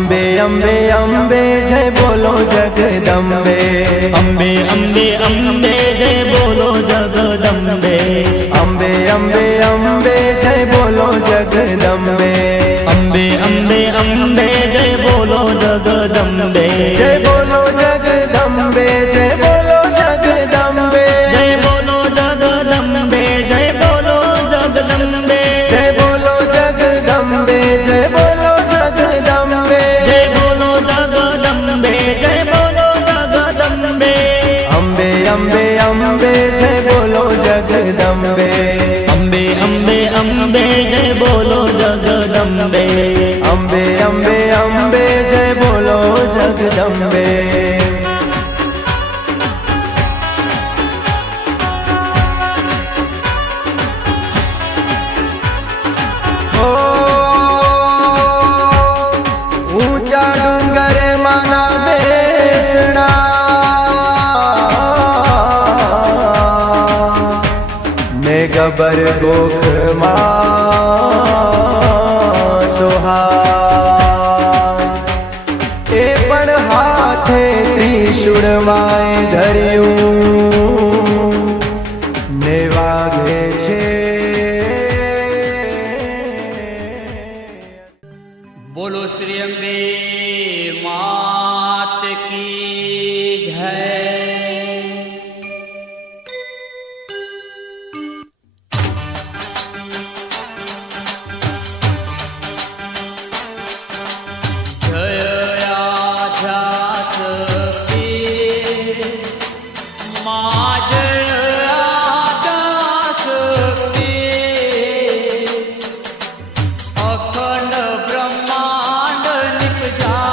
અંબે અંબે અંબે જય બોલો જગદંબે, અંબે અંબે અંબે જય બોલો જગદંબે, અંબે અંબે અંબે જય બોલો જગદંબે, અંબે અંબે અંબે જય બોલો જગદંબે, જય બોલો જગદંબે, જય બોલો જગદંબે, જય બોલો જગદંબે, જય બોલો જગદંબે, જય બોલો જગદંબે, જય બોલો જગદંબે, જય બોલો જગદંબે, જય બોલો જગદંબે, અંબે અંબે અંબે જય બોલો જગદંબે, અંબે અંબે અંબે જય બોલો જગદંબે, અંબે અંબે અંબે જય બોલો જગદંબે. ऊंचा डूंगर माना बेसना, ने गबर गोख सोहा, ए पण हाथे त्रिशूळ माय धर्યું ने वागे छे. बोलो श्री अम्बे मात की जय। अखंड ब्रह्मांड निपजा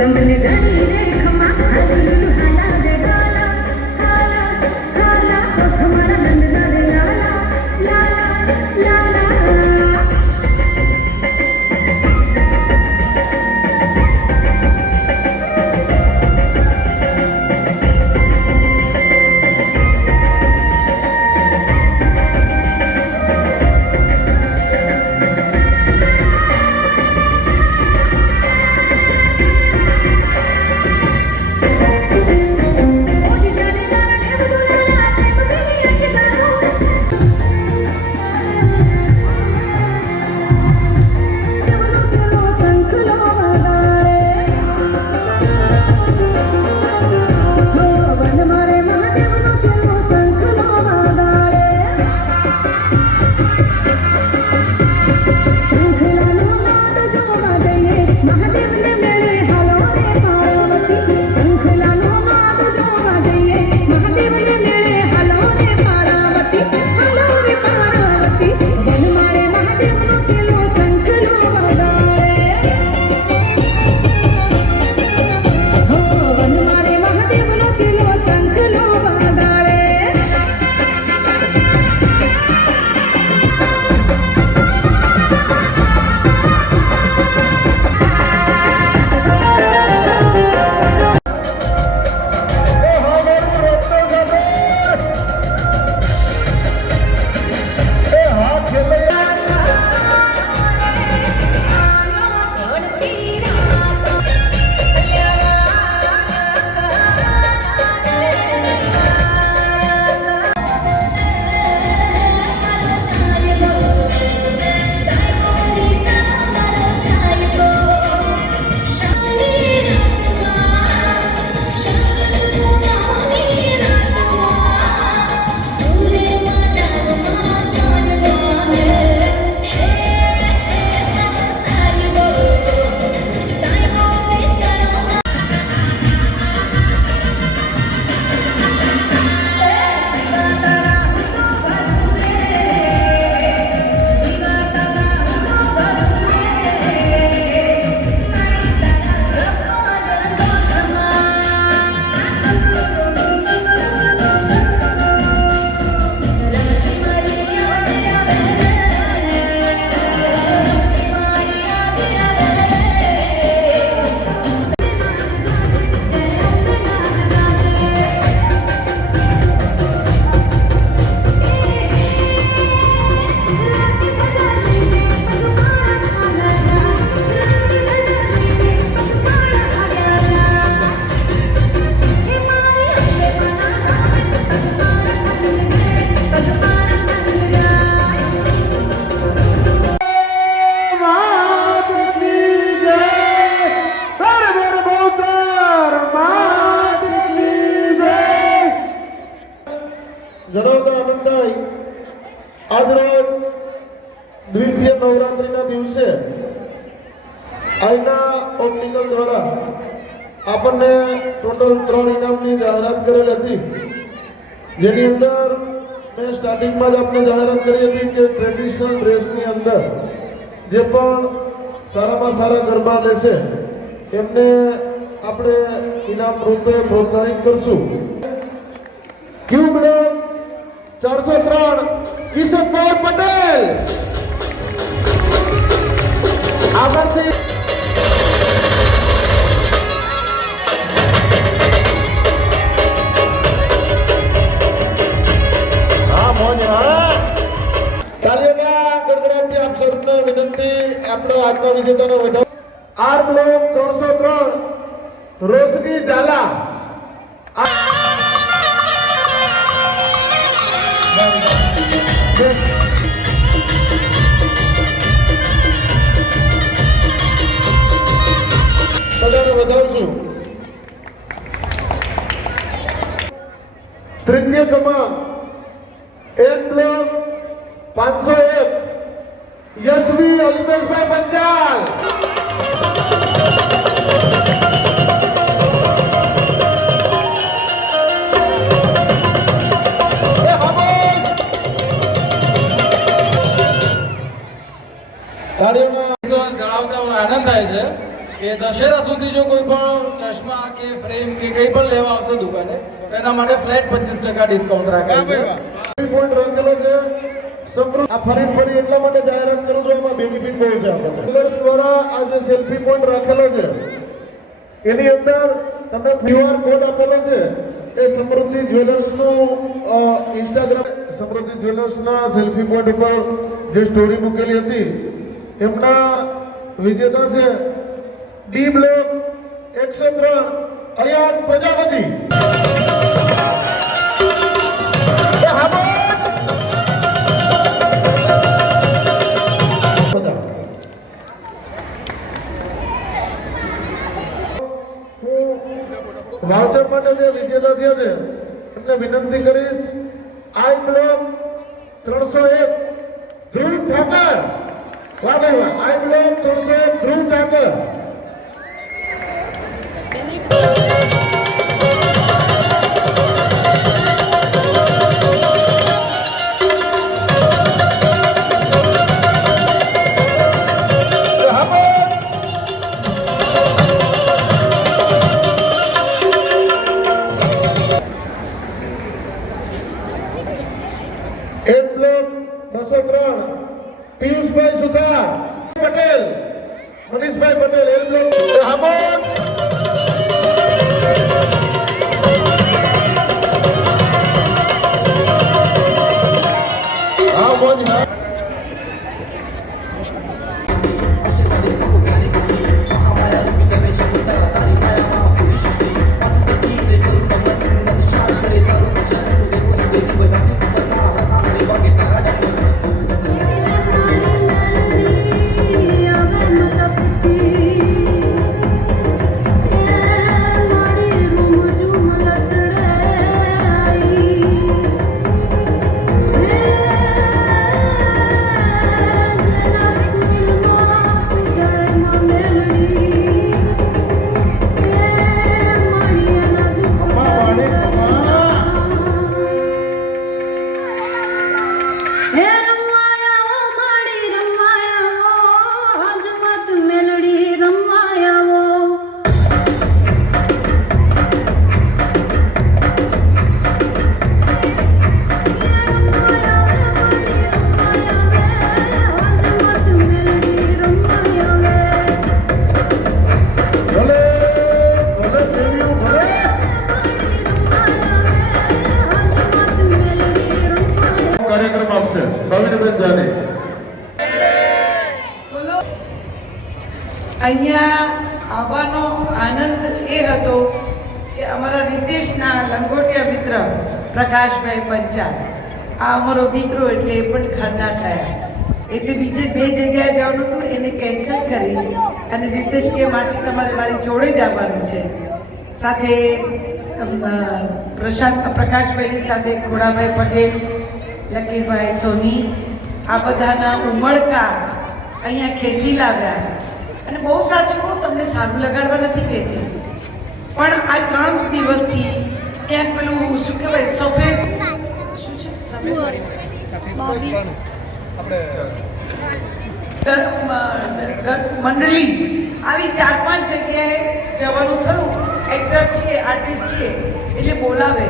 તમને ગણી રે ખમા હાલી હાલા રે હાલા હાલા હાલા ઓ તમારા નંદના રે લાલા લાલા લાલા જણાવતા આનંદ થાય આજરોજ દ્વિતીય નવરાત્રિના દિવસે આઈના ઓપ્ટિકલ દ્વારા આપણને ટોટલ 3 ઇનામની જાહેરાત કરેલ હતી, જેની અંદર મેં સ્ટાર્ટિંગમાં જ આપને જાહેરાત કરી હતી કે ટ્રેડિશનલ ડ્રેસની અંદર જે પણ સારામાં સારા ગરબા લેશે એમને આપણે ઇનામ રૂપે પ્રોત્સાહિત કરશું. ક્યુ બ્લોક 403 કિશોર પટેલ આગળથી તાલીઓના ગડગડાટથી આપ સૌને વિનંતી આપણો આજના વિજેતાનો વધાવો. આર બ્લોક 303 રોશની ઝાલા બધાને વધાવશું. તૃતીય ક્રમાંક એન બ્લોક 501 યશવી અલ્પેશભાઈ પંચાલ. જણાવતા મને આનંદ થાય છે કે દશેરા સુધી જો કોઈ પણ ચશ્મા કે ફ્રેમ કે કંઈ પણ લેવા આવશે દુકાને તો એના માટે ફ્લેટ 25% ડિસ્કાઉન્ટ રાખેલું છે. પોઈન્ટ રાખેલો છે સમૃદ્ધ. આ ફરી એટલા માટે જાહેરાત કરું છું, એમાં બેનિફિટ બહુ છે આપણને. જ્વેલર્સ દ્વારા આ જે સેલ્ફી પોઈન્ટ રાખેલો છે એની અંદર તમે QR કોડ આપેલો છે એ સમૃદ્ધિ જ્વેલર્સનું ઇન્સ્ટાગ્રામ સમૃદ્ધિ જ્વેલર્સના સેલ્ફી પોઈન્ટ ઉપર જે સ્ટોરી મૂકેલી હતી એમના વિજેતા છે ડી બ્લોક 103 અયાન પ્રજાપતિ. વાઉચર માટે જે વિજેતા થયા છે એમને વિનંતી કરીશ આઈ બ્લોક 301 ધ્રુવ ઠાકર. વાહ ભાઈ વાહ. આઈ બ્લોક 301 ધ્રુવ ઠાકર. એક બ્લોક 203 પિયુષભાઈ સુથાર પટેલ મનીષભાઈ પટેલ એલ બ્લોક હામોદ. હા મોજ હા. કાર્યક્રમ આપશે ભાવિનીબેન જાની. અહીંયા આવવાનો આનંદ એ હતો કે અમારા રીતેશના લંગોટિયા મિત્ર પ્રકાશભાઈ પંચાલ આ અમારો દીકરો એટલે એ પણ ખાના થયા એટલે બીજે 2 જગ્યાએ જવાનું હતું એને કેન્સલ કરી અને રીતેશ કે માસી તમારે મારી જોડે જ આવવાનું છે. સાથે પ્રકાશભાઈની સાથે ખોડાભાઈ પટેલ લકીરભાઈ સોની આ બધાના ઉમળકા અહીંયા ખેંચી લાવ્યા. અને બહુ સાચું કહું તમને સારું લગાડવા નથી કહેતી પણ આ 3 દિવસથી ક્યાંક પેલું શું કહેવાય સફેદ શું છે સફેદ મંડળી આવી 4-5 જગ્યાએ જવાનું થયું. એક્ટર છીએ આર્ટિસ્ટ છીએ એટલે બોલાવે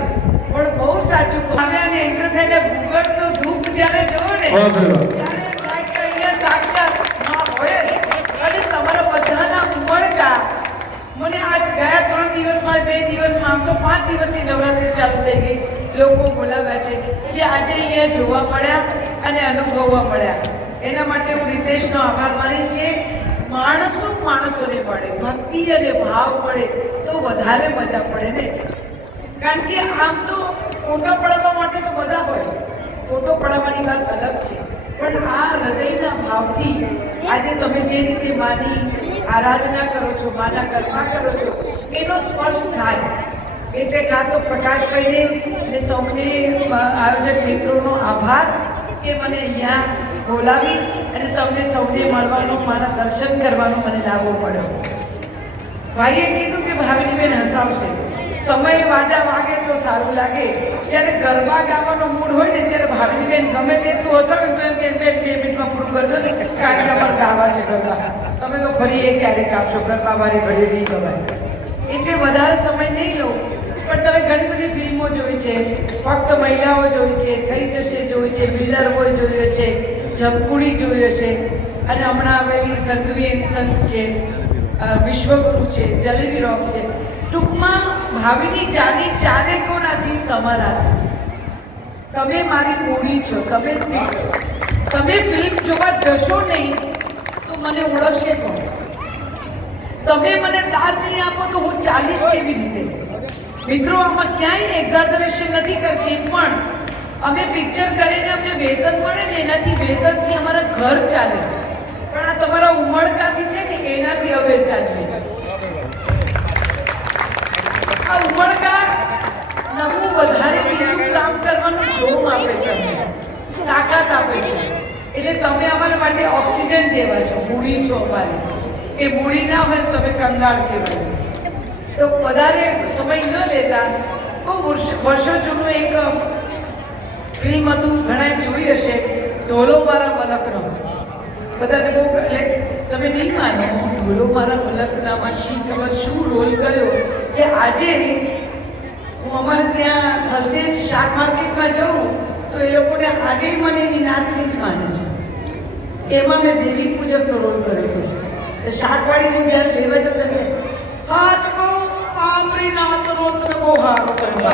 પણ બહુ સાચું આવે અને એન્ટર થઈને ભૂગળનો ધૂપ જ્યારે જોવો ને ત્યારે અહીંયા સાક્ષાત માં હોય અને તમારા બધાના ઉમળકા મને આજ ગયા 3 દિવસમાં 2 દિવસમાં આમ તો 5 દિવસથી નવરાત્રી ચાલુ થઈ ગઈ લોકો બોલાવ્યા છે જે આજે અહીંયા જોવા મળ્યા અને અનુભવવા મળ્યા. એના માટે હું રીતેશનો આભાર માનીશ કે માણસોને મળે ભક્તિ અને ભાવ મળે તો વધારે મજા પડે ને. કારણ કે આમ તો ફોટો પડાવવા માટે તો બધા હોય, ફોટો પડાવવાની વાત અલગ છે પણ આ હૃદયના ભાવથી આજે તમે જે રીતે માની આરાધના કરો છો, માના કલ્પના કરો છો એનો સ્પર્શ થાય. એટલે કાં તો પ્રકાશભાઈને અને સૌને આયોજક મિત્રોનો આભાર કે મને અહીંયા બોલાવી અને તમને સૌને મળવાનો મારા દર્શન કરવાનો મને લાભો મળ્યો. ભાઈએ કીધું કે ભાવિનીબેન હસાવશે. સમય વાજા વાગે તો સારું લાગે. જ્યારે ગરબા ગાવાનો મૂડ હોય ને ત્યારે ભાવિનીબેન ગમે તેટલું હસાવે તો એમ કે 2 મિનિટમાં પૂરું કરજો ને કારણ કે અમારે ગાવા છે ગરબા. તમે તો ફરી એ ક્યારેક આવશો ગરબા મારી ઘરે નહીં ગવાય. નહીં લઉં, પણ તમે ઘણી બધી ફિલ્મો જોઈ છે, ફક્ત મહિલાઓ જોઈ છે, થઈ જશે જોઈ છે, બિલ્ડર બોય જોઈ હશે, જમકુડી જોઈ હશે, અને હમણાં આવેલી સંઘવી એન્ડ સન્સ છે, વિશ્વગુરુ છે, જલેબી રોક્સ છે. ટૂંકમાં ભાવિની ચાલી ચાલે કોનાથી? તમારાથી. તમે મારી મૂડી છો. તમે ફિલ્મ જોવા જશો નહીં તો મને ઓળખશે કોણ? તમે મને દાદ નહીં આપો તો હું ચાલીશ કેવી રીતે? મિત્રો, આમાં ક્યાંય એક્ઝાજરેશન નથી કરતી, પણ અમે પિક્ચર કરીને અમને વેતન મળે ને એનાથી વેતનથી અમારા ઘર ચાલે, પણ આ તમારા ઉમળકાથી છે ને એનાથી હવે ચાલશે. આ ઉમળકા નવું વધારે બીજું કામ કરવાનું જોમ આપે છે, તાકાત આપે છે. એટલે તમે અમારા માટે ઓક્સિજન જેવા છો, મૂડી છો અમારી. એ મૂડી ના હોય તો તમે કંગાળ કહેવાય. તો વધારે સમય ન લેતા, બહુ વર્ષો જૂનું એક ફિલ્મ હતું, ઘણાએ જોઈ હશે, ઢોલો મારા મલકનો. બધાને બહુ, એટલે તમે નહીં માનો, ઢોલો મારા મલકનામાં શી ખબર શું રોલ કર્યો કે આજે હું અમારે ત્યાં ખલતેજ શાક માર્કેટમાં જાઉં તો એ લોકોને આજે મને એની નાતની જ માને છે. એમાં મેં દેવી પૂજકનો રોલ કર્યો હતો. શાકવાળી હું જ્યારે લેવા જતો ને, હાથ કો આમરી નાતનો તને બહુ હારો કર્યો.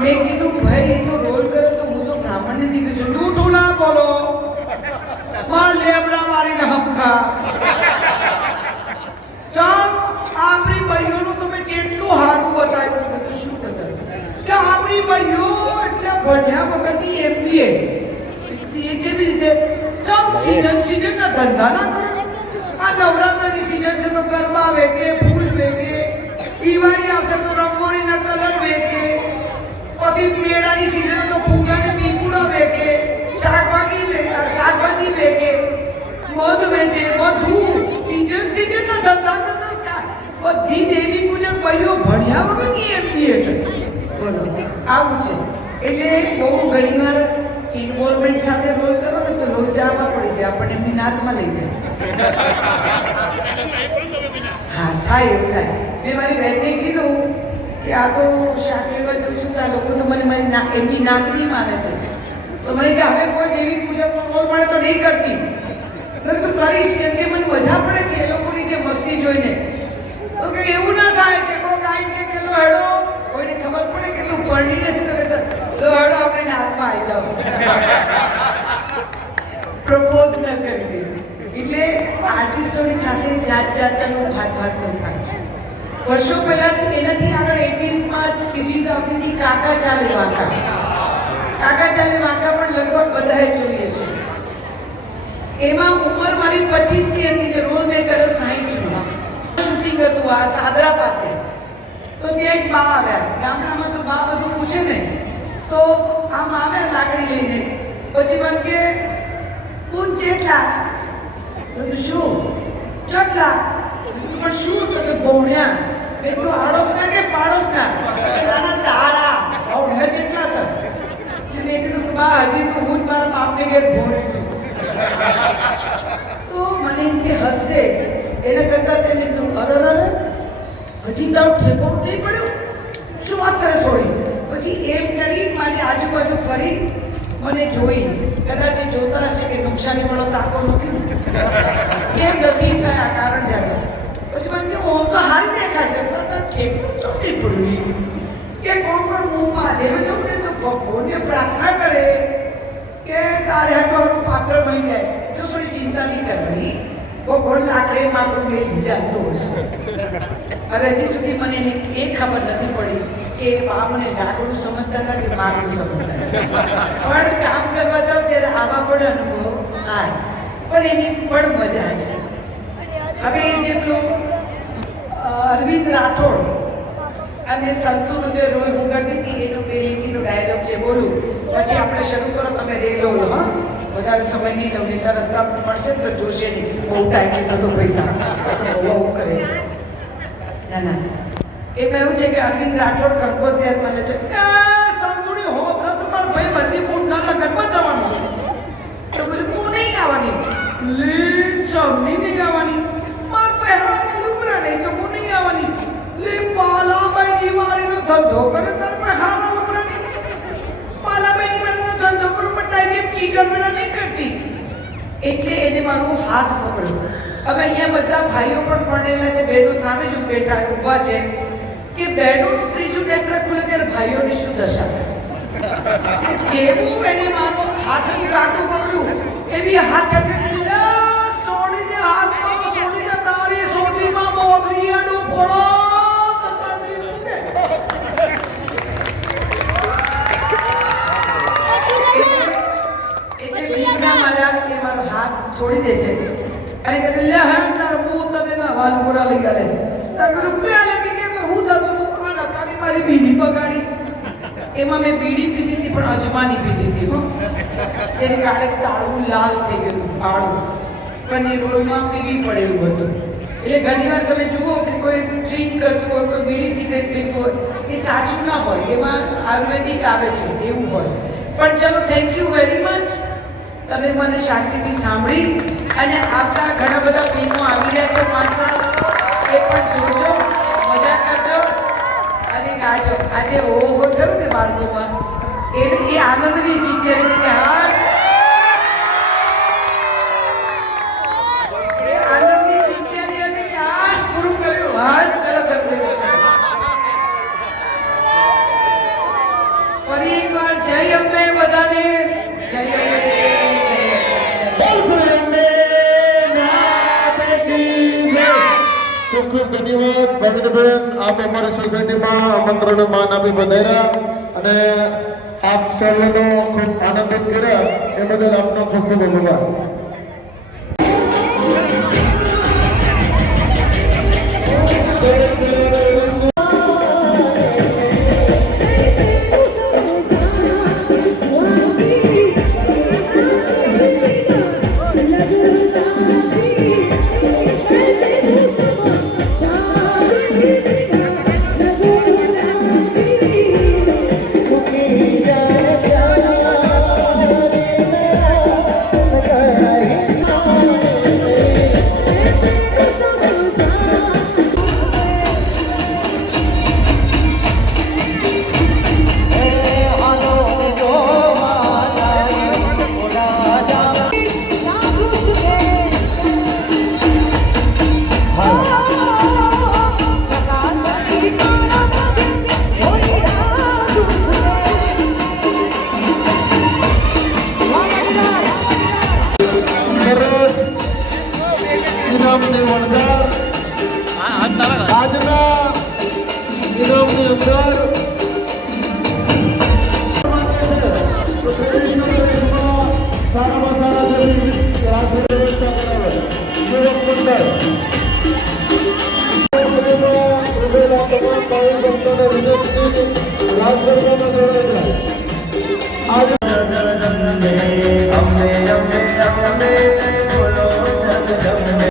મેં કીધું ભાઈ એ તો રોલ કરશ તો હું તો બ્રાહ્મણને દીધું છું. જૂઠું ના બોલો, માર લેબડા મારીને હમખા. ચાલ આપણી ભાઈઓનું તમે જેટલું સારું બતાવ્યું, બધું શું બતાવ્યું કે આપણી ભાઈઓ એટલે ભણ્યા વગરની MBA કેવી રીતે સીઝનના ધંધા ના કરે. આ નવરાત્રની સીઝન છે તો ગરબા વેચે, ફૂલ વેચે, દિવાળી આવશે તો રંગોળીના કલર વેચે, પછી મેળાની સીઝન તો ફૂગાને બીકુડા વેચે, શાકભાજી વેચે, મધ વેચે, બધું સીઝનના ધંધા કરતા. બધી દેવી પૂજક ભાઈઓ ભણ્યા વગરની MBA છે. બોલો, આવું છે. એટલે બહુ ઘણીવાર ઇન્વોલ્વમેન્ટ સાથે રોલ કરો ને તો લોચામાં પડી જાય, આપણને એમની નાતમાં લઈ જાય. હા, થાય એવું થાય. મેં મારી બહેનને કીધું કે આ તો શાક લેવા જઉં છું તો આ લોકો તો મને મારી એમની નાતની માને છે. તો મને કે હવે કોઈ દેવી પૂજકનો રોલ મળે તો નહીં કરતી. તો કરીશ, કેમ કે મને મજા પડે છે એ લોકોની જે મસ્તી જોઈને. તો કે એવું ના થાય કે કોઈ આવીને કે લો હેડો, કોઈને ખબર પડે કે તું પરણી નથી તો કે લો હેડો આપણે નાતમાં આવી જાઓ. પ્રપોઝ ન કરી દે. એટલે આર્ટિસ્ટોની સાથે જાત જાતનું ભાતનું થાય. વર્ષો પહેલાં એનાથી આગળ 80sમાં સિરીઝ આવતી હતી કાકા ચાલે વાંકા. કાકા ચાલે વાંકા પણ લગભગ બધાએ જોઈએ છે. એમાં ઉંમર મારી 25ની હતી ને રોલ મેં કર્યો 60માં. શૂટિંગ હતું આ સાદરા પાસે. તો ત્યાં એક બા આવ્યા. ગામડામાં તો બા બધું પૂછે ને, તો આમ આવ્યા લાકડી લઈને. પછી મને કે તું જેટલા, શું ચટલા, પણ શું તો કે ભોણ્યા. એ તો આડોશના કે પાડોશના? નાના તારા ભોણ્યા જેટલા સર. મેં કીધું બા હજી તો હું જ મારા બાપને ઘેર ભોણી છું. તો મને એમ કે હસશે એના કરતાં તેને કીધું અરે હજી તારો ઠેકો નહીં પડ્યો, શું વાત કરે સોરી. પછી એમ કરી મારી આજુબાજુ ફરી મને જોઈ, કદાચ એ જોતા હશે કે નુકસાની વાળો તાકો નથી, કેમ નથી થયા કારણ જાણો. પછી મને કે હું તો હારી દેખાશે, ઠેકું ચોટી પડ્યું કે કોણ હું મહાદેવ જવું ને તો ભગવાનને પ્રાર્થના કરે કે તારે હાટું પાત્ર મળી જાય. જો થોડી ચિંતા નહીં કરવાની, ભગવાન લાકડે મારું મેં જાણતો હશે. હવે હજી સુધી મને એ ખબર નથી પડી કે આ મને લાકડું સમજતા હતા કે મારું સમજતા. પણ કામ કરવા જાઓ ત્યારે આવા પણ અનુભવ થાય, પણ એની પણ મજા છે. હવે જે પેલું અરવિંદ રાઠોડ અને સંતુનો જે રોલ હું કરતી હતી એનો બે લીટીનો ડાયલોગ છે, બોલું પછી આપણે શરૂ કરો. તમે રેલો હા, વધારે સમય નહીં લઉં, નહીં રસ્તા મળશે ને તો જોશે નહીં, બહુ ટાઈમ થતો પૈસા બહુ કરે. ના ના, એમાં એવું છે કે અરવિંદ રાઠોડ કંકોત્રી મળે છે સંતુડી હો બસ મારો ભાઈ બધી પૂર ના લગનમાં જવાનું છે. તો બોલે હું નહીં આવવાની, લે ચમની નહીં આવવાની, માર પહેરવાની ધંધો કરે તાર પર હારા વગરની પાલા બેની કરનો ધંધો કરું પણ તારી જેમ ચીટર મેળા નહીં કરતી એટલે એને મારું હાથ પકડ્યો. હવે અહીંયા બધા ભાઈઓ પણ પડેલા છે, બહેનો સામે જ બેઠા ઊભા છે કે બહેનોનું ત્રીજું નેત્ર ખુલે ત્યારે ભાઈઓની શું દશા થાય. જેવું એને મારો હાથની કાંટું પકડ્યું એવી હાથ છટકે સોડીને હાથમાં સોડીને તારી સોડીમાં મોગરીયાનું ફોડો એટલે બીજા મારા એ મારો હાથ છોડી દે છે અને કહે લે હણ તાર હું તમે ના વાલ ગોરા લઈ ગલે તાર રૂપિયા લગી કે હું તમે મુકવા નકામી મારી બીડી બગાડી. એમાં મેં બીડી પીધી હતી પણ અજમાની પીધી હતી હો, જેને કારણે તાળું લાલ થઈ ગયું હતું કાળું, પણ એ રોડમાં પીવી પડે એવું હતું. એટલે ઘણી વાર તમે જુઓ કે કોઈ ડ્રિંક કરતું હોય, કોઈ બીડી સિગરેટ પીતું હોય, એ સાચું ના હોય, એમાં આયુર્વેદિક આવે છે એવું હોય. પણ ચલો થેન્ક યુ વેરી મચ, તમે મને શાંતિથી સાંભળી અને આપતા ઘણા બધા ફિલ્મો આવી રહ્યા છે 5 સાલ, એ પણ જોજો, મજા કરજો અને ગાજો. આજે ઓહો થયું ને બાળકોમાં એ આનંદની ચીજ છે કે હા એ આનંદની ચીજ છે કે આ પૂરું કર્યું. હા ચલો કરજો. ફરી એકવાર જય અંબે બધાને, જય અંબે. ખૂબ ખૂબ ધન્યવાદ ભગીનીબેન, આપ અમારી સોસાયટીમાં આમંત્રણને માન આપી વધાર્યા અને આપ સર્વનો ખૂબ આનંદિત કર્યા એ બદલ આપનો ખૂબ ખૂબ આભાર. આજના ઇનામની અંદર સારામાં સારા જેવી વ્યવસ્થા કરાવે યુવક મંડળ તમામ ભાઈ ભક્તોને વિનંતી રાજગરબામાં જોડાઈ જાય. અંબે અંબે અંબે બોલો જગદંબે.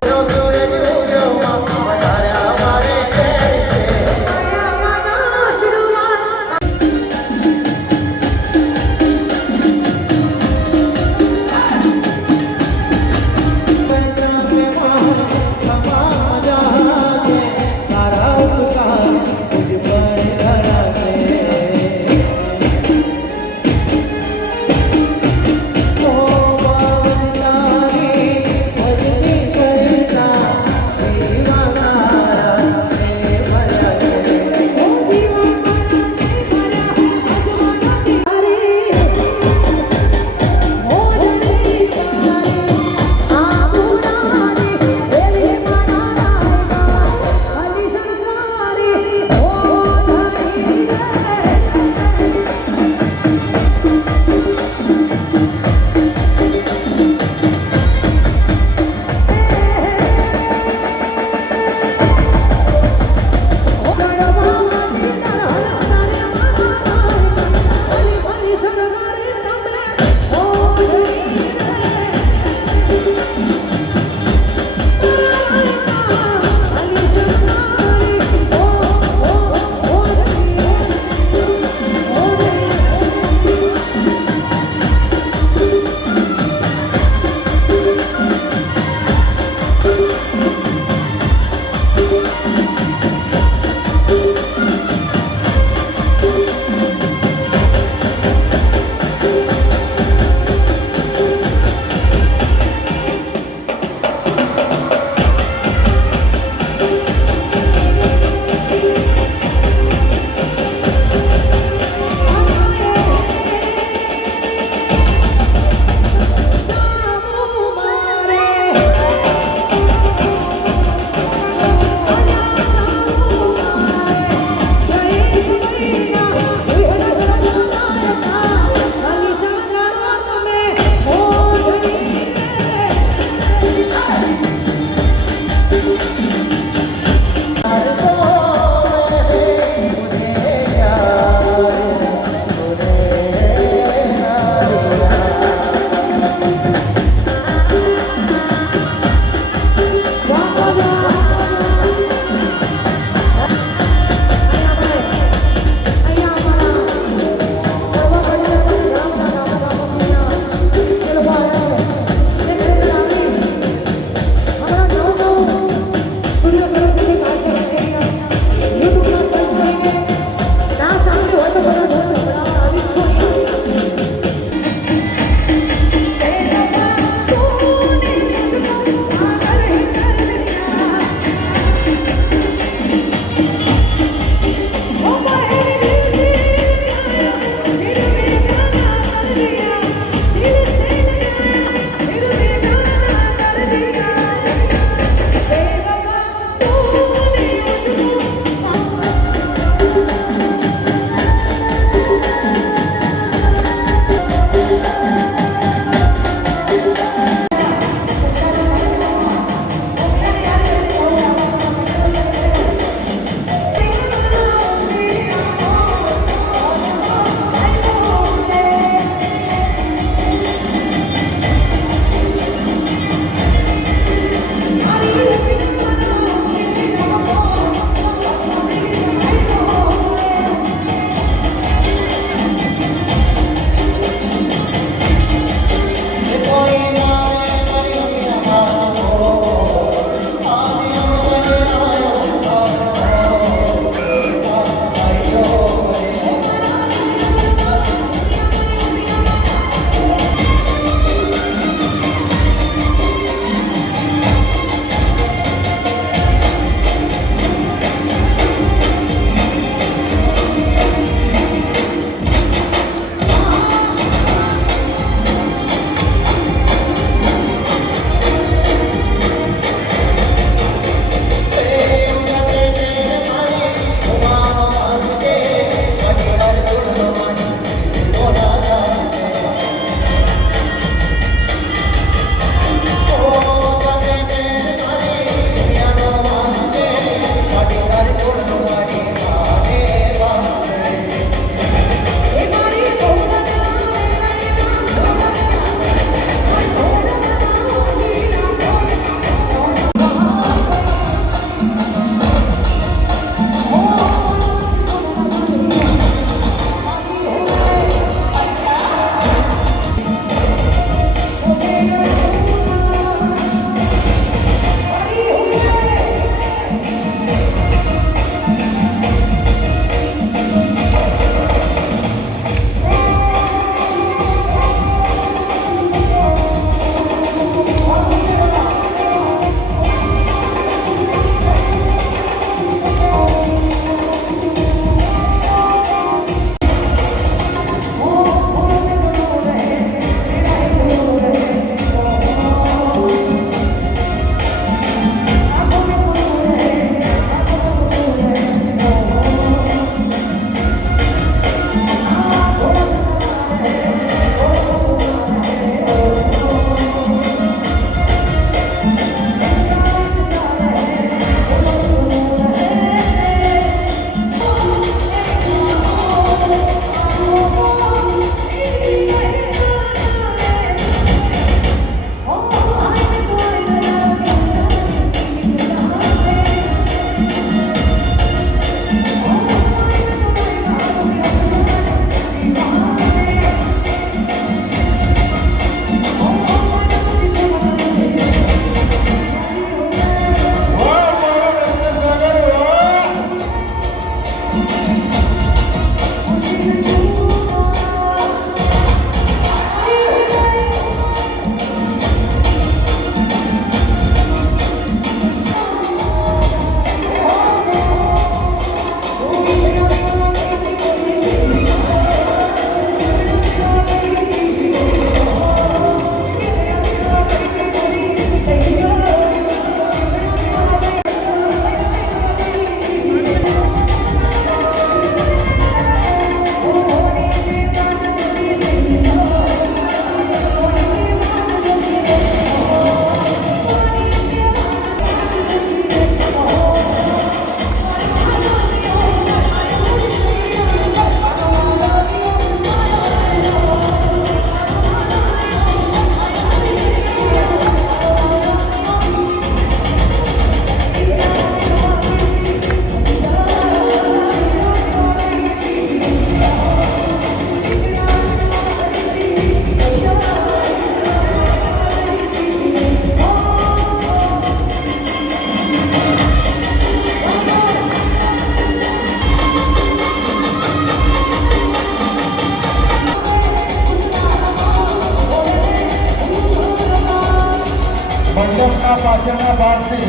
પાછળના ભાગથી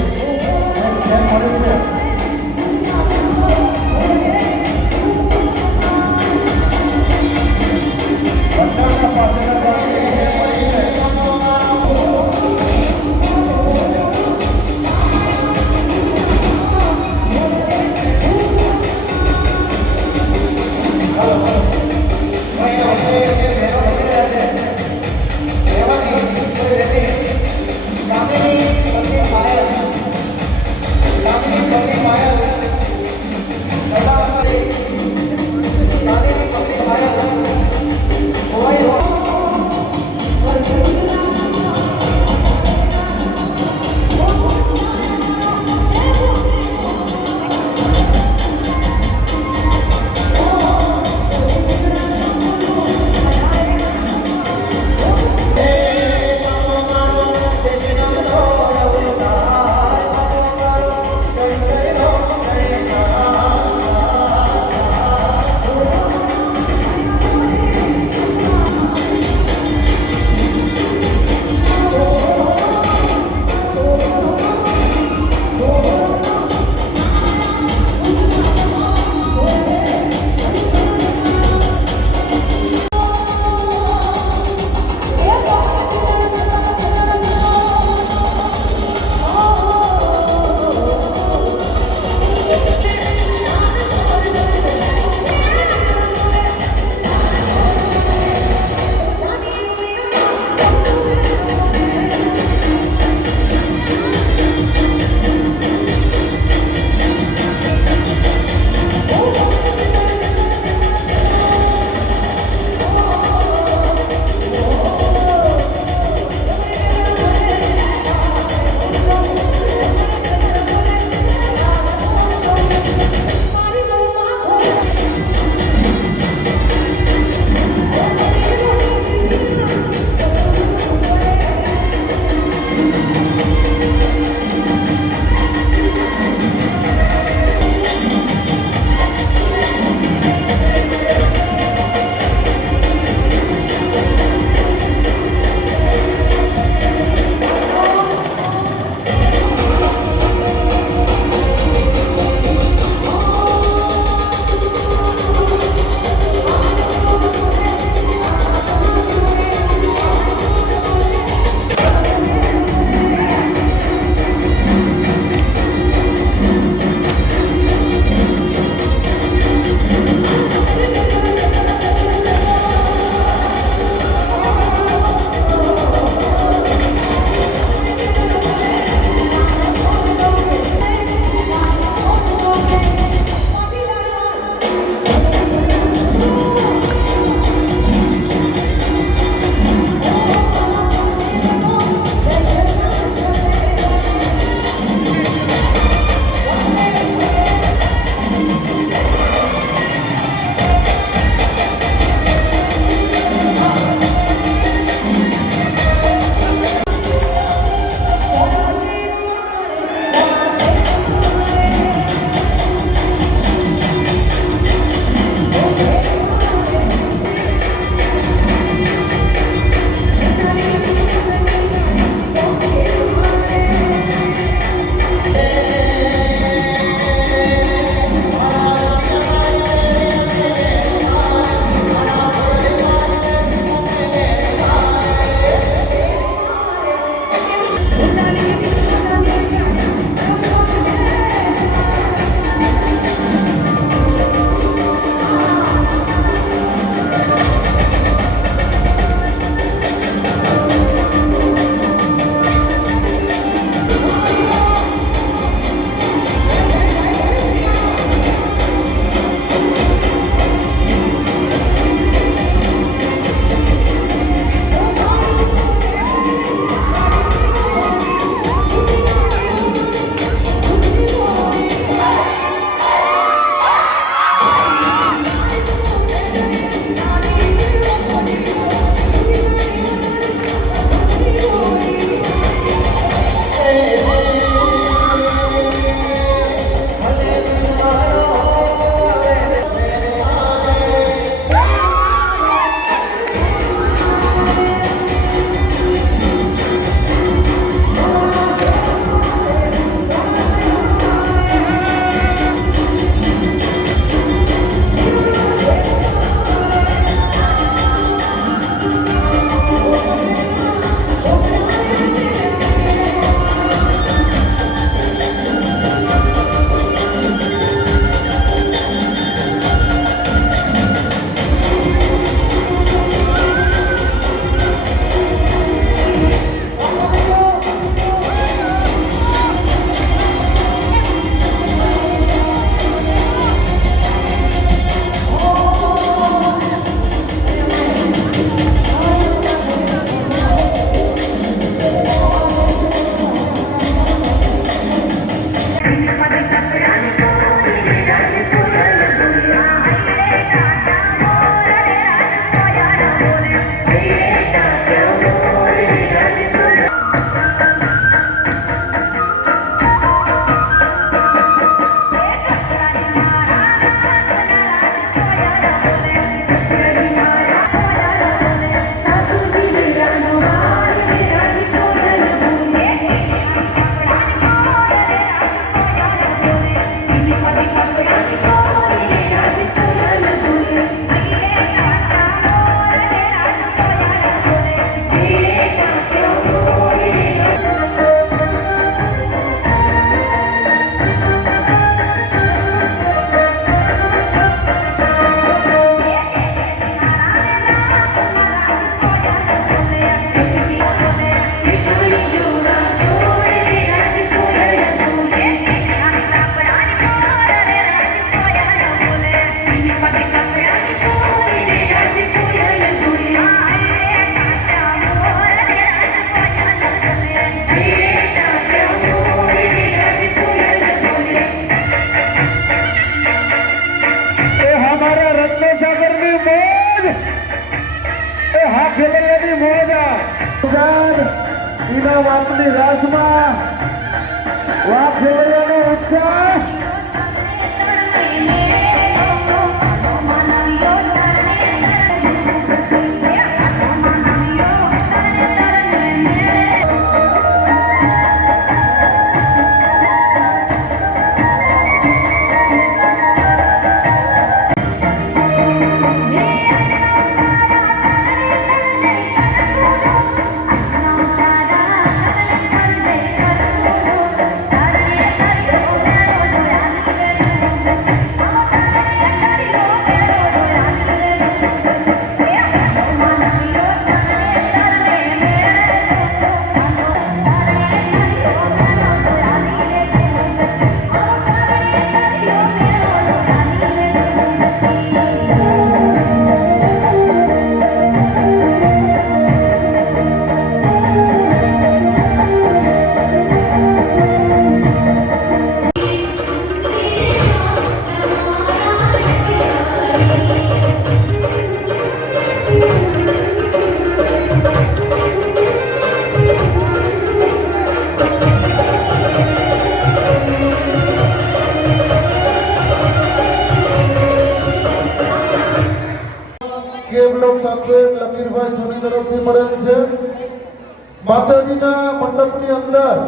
ધ્યાન મળ્યું છે. પાછળના ભાગથી ધ્યાન મળી છે. ઇનામ આપની રાસમાં વાહ ખેલૈયાનો ઉત્સાહ લકીરભાઈ સોની તરફથી મળેલ છે માતાજીના મંડપની અંદર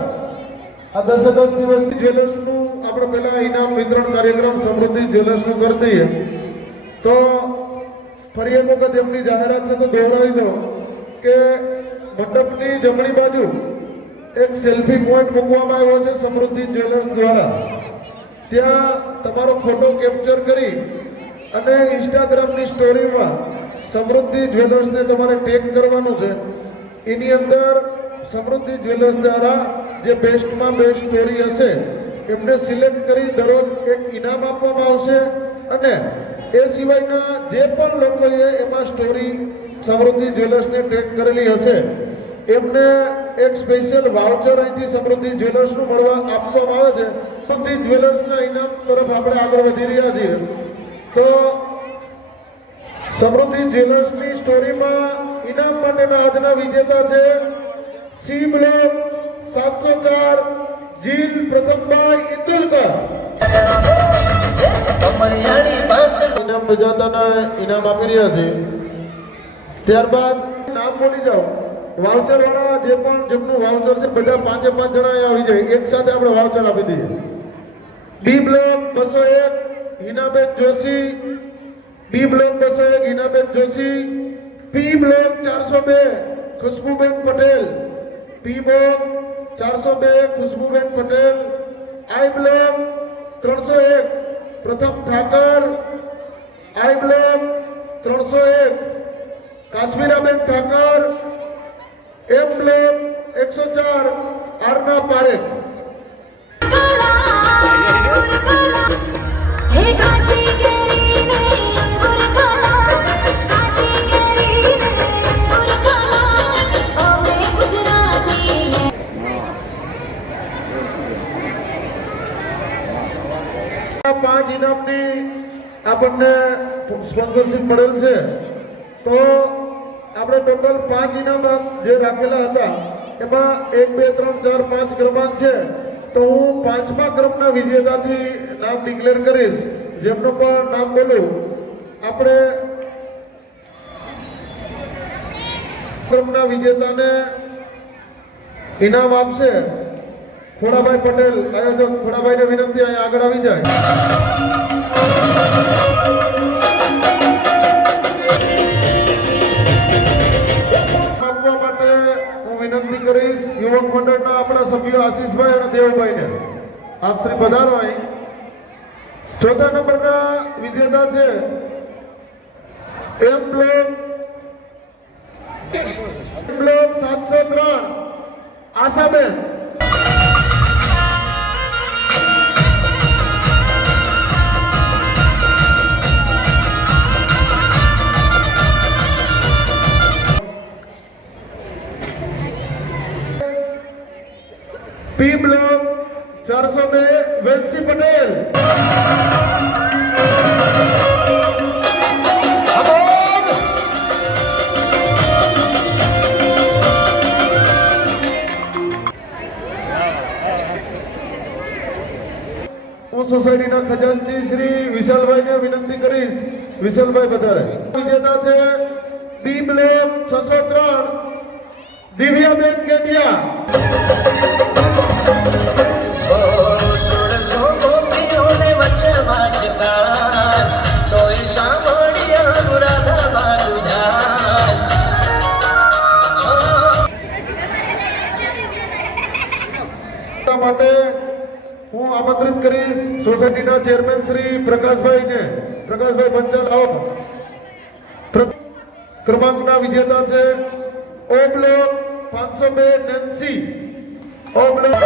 આ 10 દિવસથી જ્વેલર્સનું આપણે પહેલા ઇનામ વિતરણ કાર્યક્રમ સમૃદ્ધિ જ્વેલર્સનું કરી દઈએ તો ફરી એક વખત એમની જાહેરાત છે તો દોહરાવી દો કે મંડપની જમણી બાજુ એક સેલ્ફી પોઈન્ટ મૂકવામાં આવ્યો છે સમૃદ્ધિ જ્વેલર્સ દ્વારા ત્યાં તમારો ફોટો કેપ્ચર કરી અને ઇન્સ્ટાગ્રામની સ્ટોરીમાં સમૃદ્ધિ જ્વેલર્સને તમારે ટેગ કરવાનું છે એની અંદર સમૃદ્ધિ જ્વેલર્સ દ્વારા જે બેસ્ટમાં બેસ્ટ સ્ટોરી હશે એમને સિલેક્ટ કરી દરરોજ એક ઇનામ આપવામાં આવશે અને એ સિવાયના જે પણ લોકોએ એમાં સ્ટોરી સમૃદ્ધિ જ્વેલર્સને ટેગ કરેલી હશે એમને એક સ્પેશિયલ વાઉચર અહીંથી સમૃદ્ધિ જ્વેલર્સનું મળવા આપવામાં આવે છે. સમૃદ્ધિ જ્વેલર્સના ઇનામ તરફ આપણે આગળ વધી રહ્યા છીએ તો સમૃદ્ધિ જ્વેલર્સની સ્ટોરીમાં ઇનામ માટેના આજના વિજેતા છે સી બ્લોક 704 જીલ પ્રથમભાઈ ઇન્દુલકર. ઇનામ વિજેતાને ઇનામ આપી રહ્યા છે. ત્યારબાદ નામ બોલી જાઓ વાઉચર વાળા જે પણ જેમનું વાઉચર છે બધા 5 જણા આવી જાય એક સાથે આપણે વાઉચર આપી દઈએ. બી બ્લોક 201 હિનાબેન જોશી, બી બ્લોક 201 હિનાબેન જોશી, પી બ્લોક 402 ખુશ્બુબેન પટેલ, પી બ્લોક 402 ખુશ્બુબેન પટેલ, આઈ બ્લોક 301 પ્રથમ ઠાકર, આઈ બ્લોક 301 કાશ્મીરાબેન ઠાકર, એમ બ્લોક 104 આરના પારેખ. हे काची केरी नहीं अंगूर काला, काची केरी नहीं अंगूर काला, ओ मैं गुजराती है. 5 ઇનામની આપણને સ્પોન્સરશિપ મળેલ છે. તો આપણે ટોટલ 5 ઇનામ જે રાખેલા હતા એમાં 1, 2, 3, 4, 5 ક્રમાંક છે. તો હું 5મા ક્રમના વિજેતાથી નામ ડિક્લેર કરીશ. જેમનું પણ નામ બોલું આપણે ક્રમના વિજેતાને ઇનામ આપશે ખોડાભાઈ પટેલ. આયોજક ખોડાભાઈને વિનંતી અહીં આગળ આવી જાય. આપવા માટે હું વિનંતી કરીશ યુવક મંડળના આપણા સભ્યો આશીષભાઈ અને દેવભાઈને. આપ શ્રી પધારો અહીં. 4થા નંબરના વિજેતા છે એમ બ્લોક 703 આશાબેન. પી બ્લોક 402 વેન્સી પટેલ. હું સોસાયટીના ખજાનચી શ્રી વિશાલભાઈને વિનંતી કરીશ. વિશાલભાઈ પધારે. વિજેતા છે બી બ્લોક 603 દિવ્યાબેન કેડિયા. માટે હું આમંત્રિત કરીશ સોસાયટીના ચેરમેન શ્રી પ્રકાશભાઈને. પ્રકાશભાઈ પંચાલ આવો. ક્રમાંકના વિજેતા છે ઓ બ્લોક 502 નેન્સી. ઓ બ્લોક